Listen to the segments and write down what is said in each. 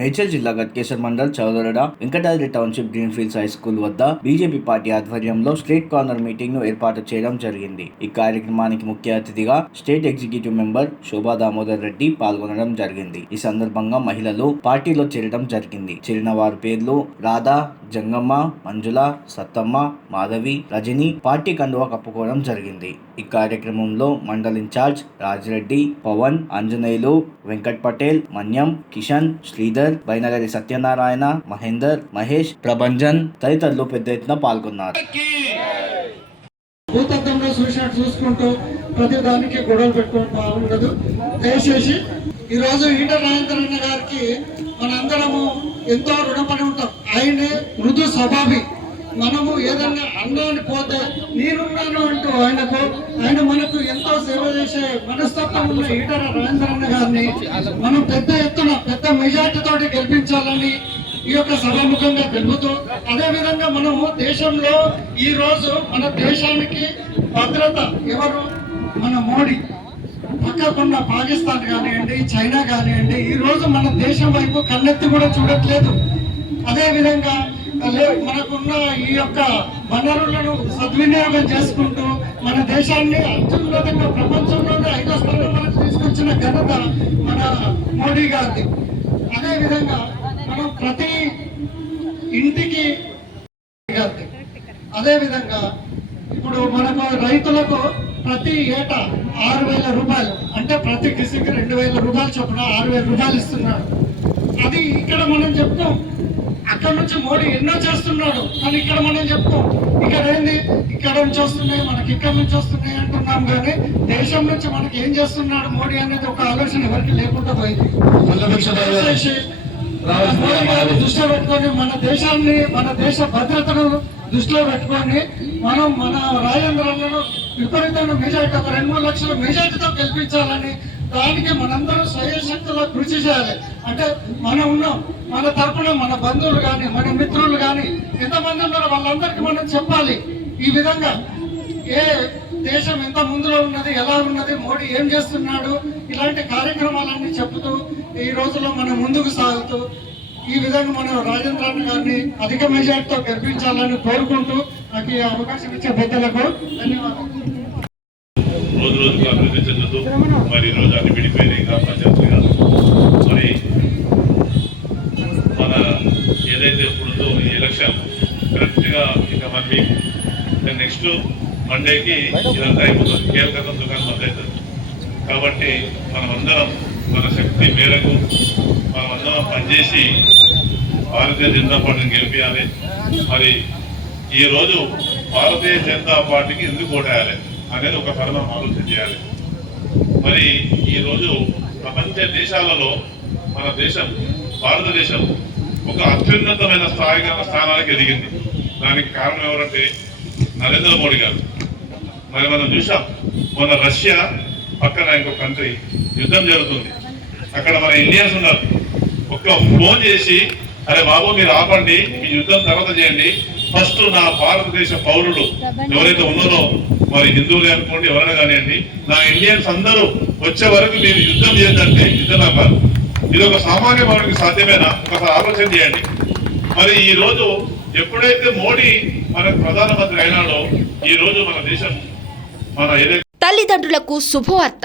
మేడ్చల్ జిల్లా Ghatkesar mandal చౌదరడ Venkatadri township green fields high school వద్ద BJP party ఆధ్వర్యంలో స్ట్రీట్ కార్నర్ మీటింగ్ను ఏర్పాటు చేయడం జరిగింది. ఈ కార్యక్రమానికి ముఖ్య అతిథిగా state executive member Shobha Damodar Reddy పాల్గొనడం జరిగింది. ఈ సందర్భంగా మహిళలు పార్టీలో చేరడం జరిగింది. చేరిన వారి పేర్లు రాధా జంగమ్మ మంజుల సత్తమ్మ మాధవి రజని పార్టీ కండువా కప్పుకోవడం జరిగింది. ఈ కార్యక్రమంలో మండల్ ఇన్ఛార్జ్ రాజిరెడ్డి పవన్ ఆంజనేయులు వెంకట్ పటేల్ మన్యం కిషన్ శ్రీధర్ బైనగరి సత్యనారాయణ మహేందర్ మహేష్ ప్రభంజన్ తదితరులు పెద్ద ఎత్తున పాల్గొన్నారు. భూతత్వంలో చూసినట్టు చూసుకుంటూ ప్రతి దానికి గొడవలు పెట్టుకోవడం బాగుండదు దయచేసి ఈరోజు ఈటల రాజేంద్ర అన్న గారికి మనందరము ఎంతో రుణపడి ఉంటాం. ఆయనే మృదు స్వభావి. మనము ఏదన్నా అన్నాన్ని పోతే నేనున్నాను అంటూ ఆయనకు ఆయన మనకు ఎంతో సేవ చేసే మనస్తత్వం ఉన్న ఈటర రాజేంద్ర గారిని మనం పెద్ద ఎత్తున పెద్ద మెజార్టీతోటి గెలిపించాలని ఈ యొక్క సభాముఖంగా తెలుపుతూ అదే విధంగా మనము దేశంలో ఈ రోజు మన దేశానికి భద్రత ఎవరు? మన మోడీ. పక్కకున్న పాకిస్తాన్ కానివ్వండి చైనా కానివ్వండి ఈ రోజు మన దేశం వైపు కన్నెత్తి కూడా చూడట్లేదు. అదే విధంగా మనకున్న ఈ యొక్క వనరులను సద్వినియోగం చేసుకుంటూ మన దేశాన్ని అత్యున్నతంగా ప్రపంచంలోనే ఐదో స్థానం మనకు తీసుకొచ్చిన ఘనత మన మోడీ గారిది. అదేవిధంగా మనం ప్రతి ఇంటికి గారిది. అదేవిధంగా ఇప్పుడు మనకు రైతులకు ప్రతి ఏటా ఆరు వేల రూపాయలు అంటే ప్రతి కృషికి రెండు వేల రూపాయలు చొప్పున ఆరు వేల రూపాయలు ఇస్తున్నాడు అది ఇక్కడ మనం చెప్తాం. అక్కడ నుంచి మోడీ ఎన్నో చేస్తున్నాడు. కానీ ఇక్కడ మనం చెప్తాం ఇక్కడ ఏంది? ఇక్కడ నుంచి వస్తున్నాయి మనకి ఇక్కడ నుంచి వస్తున్నాయి అంటున్నాం కానీ దేశం నుంచి మనకి ఏం చేస్తున్నాడు మోడీ అనేది ఒక ఆలోచన ఎవరికి లేకుండా పోయింది. మోడీ దృష్టిలో పెట్టుకొని మన దేశాన్ని మన దేశ భద్రతను దృష్టిలో పెట్టుకొని మనం మన రాజేంద్రను విపరీతమైన మెజార్టీ ఒక రెండు మూడు లక్షల మెజార్టీతో గెలిపించాలని దానికి మనందరం స్వయశక్తిలో కృషి చేయాలి. అంటే మనం ఉన్నాం మన తరపున మన బంధువులు కానీ మన మిత్రులు కానీ ఎంతమంది ఉన్నారో వాళ్ళందరికీ మనం చెప్పాలి. ఈ విధంగా ఏ దేశం ఎంత ముందులో ఉన్నది ఎలా ఉన్నది మోడీ ఏం చేస్తున్నాడు ఇలాంటి కార్యక్రమాలన్నీ చెబుతూ ఈ రోజుల్లో మనం ముందుకు సాగుతూ ఈ విధంగా మనం రాజేంద్ర గారిని అధిక మెజార్టీతో గెలిపించాలని కోరుకుంటూ నాకు ఈ అవకాశం ఇచ్చే పెద్దలకు ధన్యవాదాలు. రోజు రోజుకు అభివృద్ధి చెందుతూ మరి ఈ రోజు అన్ని విడిపోయినాయి గ్రామ పంచాయతీలు కాదు మరి మన ఏదైతే ఇప్పుడు ఈ ఎలక్షన్ కరెక్ట్గా ఇక వన్ వీక్. నెక్స్ట్ మండేకి ఇదంతా అయిపోతుంది. కీలకం దుకాణం బంద్ అవుతుంది కాబట్టి మనమందరం మన శక్తి మేరకు మనమందరం పనిచేసి భారతీయ జనతా పార్టీని గెలిపించాలి మరి ఈరోజు భారతీయ జనతా పార్టీకి ఎందుకు ఓటేయాలి అనేది ఒక మనం ఆలోచన చేయాలి. మరి ఈరోజు ప్రపంచ దేశాలలో మన దేశం భారతదేశం ఒక అత్యున్నతమైన స్థాయిగా స్థానానికి ఎదిగింది. దానికి కారణం ఎవరంటే నరేంద్ర మోడీ గారు. మరి మనం చూసాం మన రష్యా పక్కన ఇంకో కంట్రీ యుద్ధం జరుగుతుంది. అక్కడ మన ఇండియన్స్ ఉన్నారు. ఒక్క ఫోన్ చేసి అరే బాబు మీరు ఆపండి మీ యుద్ధం తర్వాత చేయండి. ఫస్ట్ నా భారతదేశ పౌరులు ఎవరైతే ఉన్నారో మరి హిందువులే అనుకోండి ఎవరైనా కానివ్వండి నా ఇండియన్స్ అందరూ వచ్చే వరకు మీరు యుద్ధం చేయదంటే యుద్ధం ఆపాలి ఇది ఒక సామాన్య మానవుడికి సాధ్యమేనా? ఒకసారి ఆలోచన చేయండి. మరి ఈ రోజు ఎప్పుడైతే మోడీ మనకు ప్రధానమంత్రి అయినాడో ఈ రోజు మన దేశం మన ఏదైతే తల్లిదండ్రులకు శుభవార్త.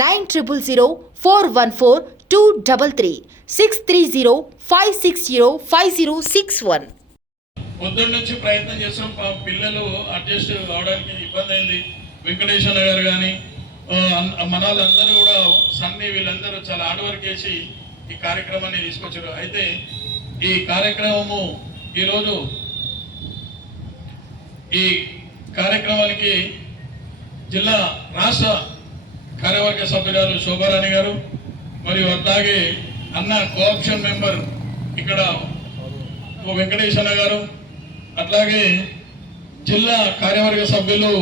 nine triple zero four one four two double three six three zero five six zero five zero six one. పొద్దున్న నుంచి ప్రయత్నం చేసాం పాపం పిల్లలు అడ్జస్ట్ అవడానికి ఇబ్బంది అయింది. వెంకటేశ్వర గారు కానీ మన వాళ్ళందరూ కూడా సన్ని వీళ్ళందరూ చాలా హార్డ్ వర్క్ చేసి ఈ కార్యక్రమాన్ని తీసుకొచ్చారు. అయితే ఈ కార్యక్రమము ఈరోజు ఈ కార్యక్రమానికి జిల్లా రాష్ట్ర కార్యవర్గ సభ్యురాలు శోభారాణి గారు మరియు అట్లాగే అన్న కోఆప్షన్ మెంబర్ ఇక్కడ వెంకటేశ్వర గారు అట్లాగే జిల్లా కార్యవర్గ సభ్యులు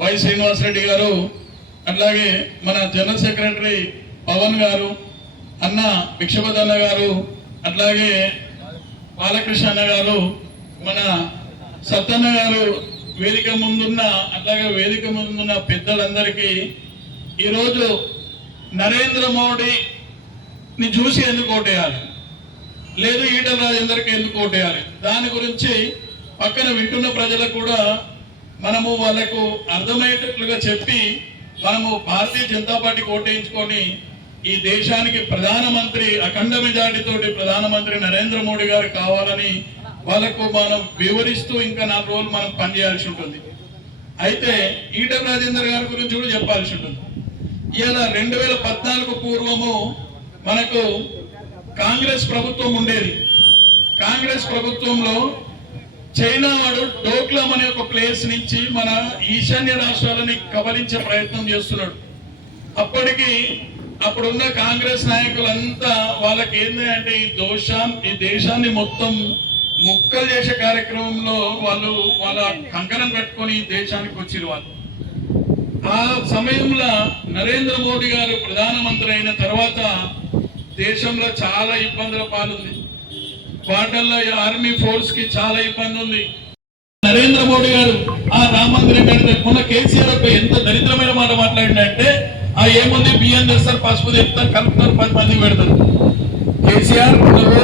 వై శ్రీనివాసరెడ్డి గారు అట్లాగే మన జనరల్ సెక్రటరీ పవన్ గారు అన్న భిక్షపతన్న గారు అట్లాగే బాలకృష్ణ గారు మన సత్తన్న గారు వేదిక ముందున్న అట్లాగే వేదిక ముందున్న పెద్దలందరికీ ఈరోజు నరేంద్ర మోడీని చూసి ఎందుకు ఓటేయాలి? లేదు ఈటల రాజేందర్కి ఎందుకు ఓటేయాలి? దాని గురించి పక్కన వింటున్న ప్రజలకు కూడా మనము వాళ్ళకు అర్థమయ్యేటట్లుగా చెప్పి మనము భారతీయ జనతా పార్టీకి ఓటేయించుకొని ఈ దేశానికి ప్రధానమంత్రి అఖండ మెజార్టీతోటి ప్రధానమంత్రి నరేంద్ర మోడీ గారు కావాలని వాళ్ళకు మనం వివరిస్తూ ఇంకా నాలుగు రోజులు మనం పనిచేయాల్సి ఉంటుంది. అయితే ఈటల రాజేందర్ గారి గురించి కూడా చెప్పాల్సి ఉంటుంది. ఇలా రెండు వేల పద్నాలుగు పూర్వము మనకు కాంగ్రెస్ ప్రభుత్వం ఉండేది. కాంగ్రెస్ ప్రభుత్వంలో చైనా వాడు డోక్లాం అనే ఒక ప్లేస్ నుంచి మన ఈశాన్య రాష్ట్రాలని కబలించే ప్రయత్నం చేస్తున్నాడు. అప్పటికి అప్పుడున్న కాంగ్రెస్ నాయకులంతా వాళ్ళకి ఏంది అంటే ఈ దోషాన్ ఈ దేశాన్ని మొత్తం ముక్కలు చేసే కార్యక్రమంలో వాళ్ళు వాళ్ళ కంకణం కట్టుకొని దేశానికి వచ్చిన వాళ్ళు. ఆ సమయంలో నరేంద్ర మోడీ గారు ప్రధానమంత్రి అయిన తర్వాత దేశంలో చాలా ఇబ్బందుల పాలుంది. వాటల్లో ఆర్మీ ఫోర్స్కి చాలా ఇబ్బంది ఉంది. నరేంద్ర మోడీ గారు ఆ రామ మందిరం కడితే మొన్న కేసీఆర్ ఒక ఎంత దరిద్రమైన మాట మాట్లాడినంటే ఆ ఏముంది బియ్యం తెస్తారు పసుపు తెస్తారు కలుపుతారు పది మంది పెడతారు. కేసీఆర్ నువ్వు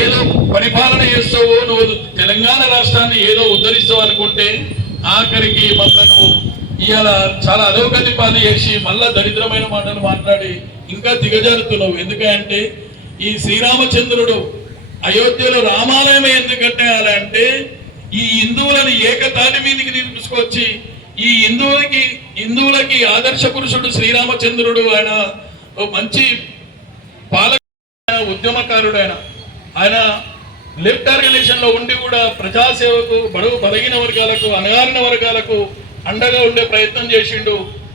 ఏదో పరిపాలన చేస్తావు నువ్వు తెలంగాణ రాష్ట్రాన్ని ఏదో ఉద్ధరిస్తావు అనుకుంటే ఆఖరికి మొత్తం నువ్వు ఇవాళ చాలా అధోగతి పాలు చేసి మళ్ళా దరిద్రమైన మాటలు మాట్లాడి ఇంకా దిగజారుతున్నావు. ఎందుకంటే ఈ శ్రీరామచంద్రుడు అయోధ్యలో రామాలయం ఎందుకు అంటే ఈ హిందువులను ఏకతాటి మీదకి తీసుకొచ్చి ఈ హిందువులకి హిందువులకి ఆదర్శ పురుషుడు శ్రీరామచంద్రుడు ఆయన ఓ మంచి పాలక ఉద్యమకారుడు ఆయన ఆయన లెఫ్ట్ ఆర్గనైజేషన్లో ఉండి కూడా ప్రజాసేవకు బడుగు బలగిన వర్గాలకు అణగారిన వర్గాలకు అండగా ఉండే ప్రయత్నం చేసిండు.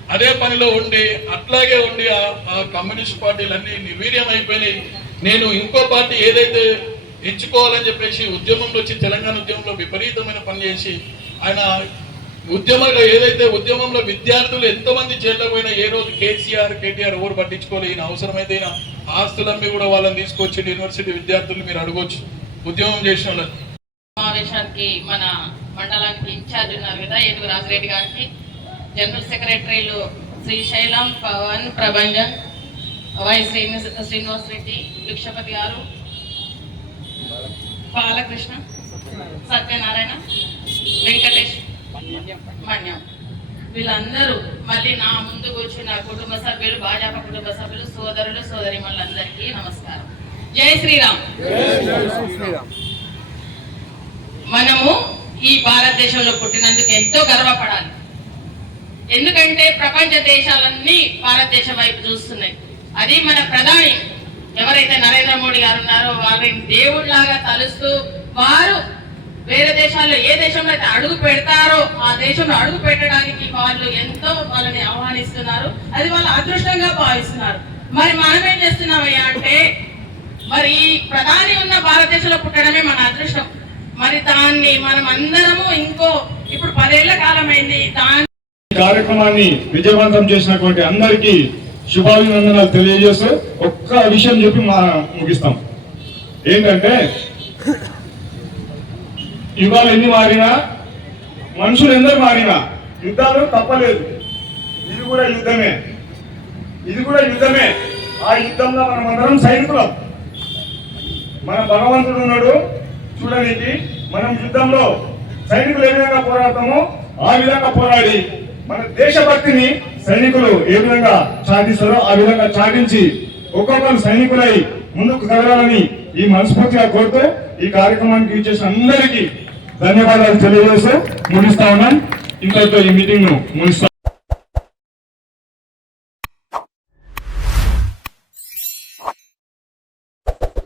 అదే పనిలో ఉండి అట్లాగే ఉండి ఆ- కమ్యూనిస్ట్ పార్టీలన్నీ నిర్వీర్యం అయిపోయినాయి నేను ఇంకో పార్టీ ఏదైతే ఎంచుకోవాలని చెప్పేసి ఉద్యమంలో వచ్చి తెలంగాణ ఉద్యమంలో విపరీతమైన పని చేసి ఆయన ఉద్యమంలో ఏదైతే ఉద్యమంలో విద్యార్థులు ఎంతమంది జైల్లో ఏ రోజు కేసీఆర్ కేటీఆర్ ఎవరు పట్టించుకోలేదు ఈయన అవసరమైతే ఈయన ఆస్తులమ్మి కూడా వాళ్ళని తీసుకొచ్చి యూనివర్సిటీ విద్యార్థులు మీరు అడగొచ్చు. ఉద్యమం చేసిన వాళ్ళకి సమావేశానికి మన మండలానికి ఇన్ఛార్జ్ ఉన్నారు కదా ఏనుగు రాజిరెడ్డి గారికి. జనరల్ సెక్రటరీలు శ్రీశైలం పవన్ ప్రభంజన్ వై శ్రీనివాస్ శ్రీనివాస్ రెడ్డి భిక్షపతి గారు బాలకృష్ణ సత్యనారాయణ వెంకటేష్ మన్యం. వీళ్ళందరూ మళ్ళీ నా ముందు కూర్చున్న కుటుంబ సభ్యులు భాజపా కుటుంబ సభ్యులు సోదరులు సోదరిమణులందరికీ నమస్కారం. జై శ్రీరామ్. మనము ఈ భారతదేశంలో పుట్టినందుకు ఎంతో గర్వపడాలి. ఎందుకంటే ప్రపంచ దేశాలన్నీ భారతదేశం వైపు చూస్తున్నాయి. అది మన ప్రధాని ఎవరైతే నరేంద్ర మోడీ గారు ఉన్నారో వారిని దేవుళ్ళాగా తలుస్తూ వారు వేరే దేశాల్లో ఏ దేశంలో అయితే అడుగు పెడతారో ఆ దేశంలో అడుగు పెట్టడానికి వాళ్ళు ఎంతో వాళ్ళని ఆహ్వానిస్తున్నారు. అది వాళ్ళు అదృష్టంగా భావిస్తున్నారు. మరి మనం ఏం చేస్తున్నామయ్యా అంటే మరి ప్రధాని ఉన్న భారతదేశంలో పుట్టడమే మన అదృష్టం. మరి దాన్ని మనం అందరము ఇంకో ఇప్పుడు పదేళ్ళ కాలం అయింది కార్యక్రమాన్ని విజయవంతం చేసినటువంటి అందరికీ శుభాభినందనలు తెలియజేస్తూ ఒక్క విషయం చెప్పి మా ముగిస్తాం. ఏంటంటే యుగాలు ఎన్ని మారినా మనుషులు ఎందరు మారినా యుద్ధాలు తప్పలేదు. ఇది కూడా యుద్ధమే. ఇది కూడా యుద్ధమే. ఆ యుద్ధంలో మనం అందరం సైనికులం. మన భగవంతుడు ఉన్నాడు. చూడడానికి మనం యుద్ధంలో సైనికులు ఏ విధంగా పోరాడతామో ఆ విధంగా పోరాడి మన దేశభక్తిని సైనికులు ఏ విధంగా చాటిస్తారో ఆ విధంగా చాటించి ఒక్కొక్కరు సైనికులై ముందుకు కదలాలని ఈ మనస్ఫూర్తిగా కోరుతూ ఈ కార్యక్రమానికి ఇచ్చేసిన అందరికీ ధన్యవాదాలు తెలియజేస్తూ ముగిస్తా ఉన్నాం. ఇంతటితో ఈ మీటింగ్ను ముగిస్తా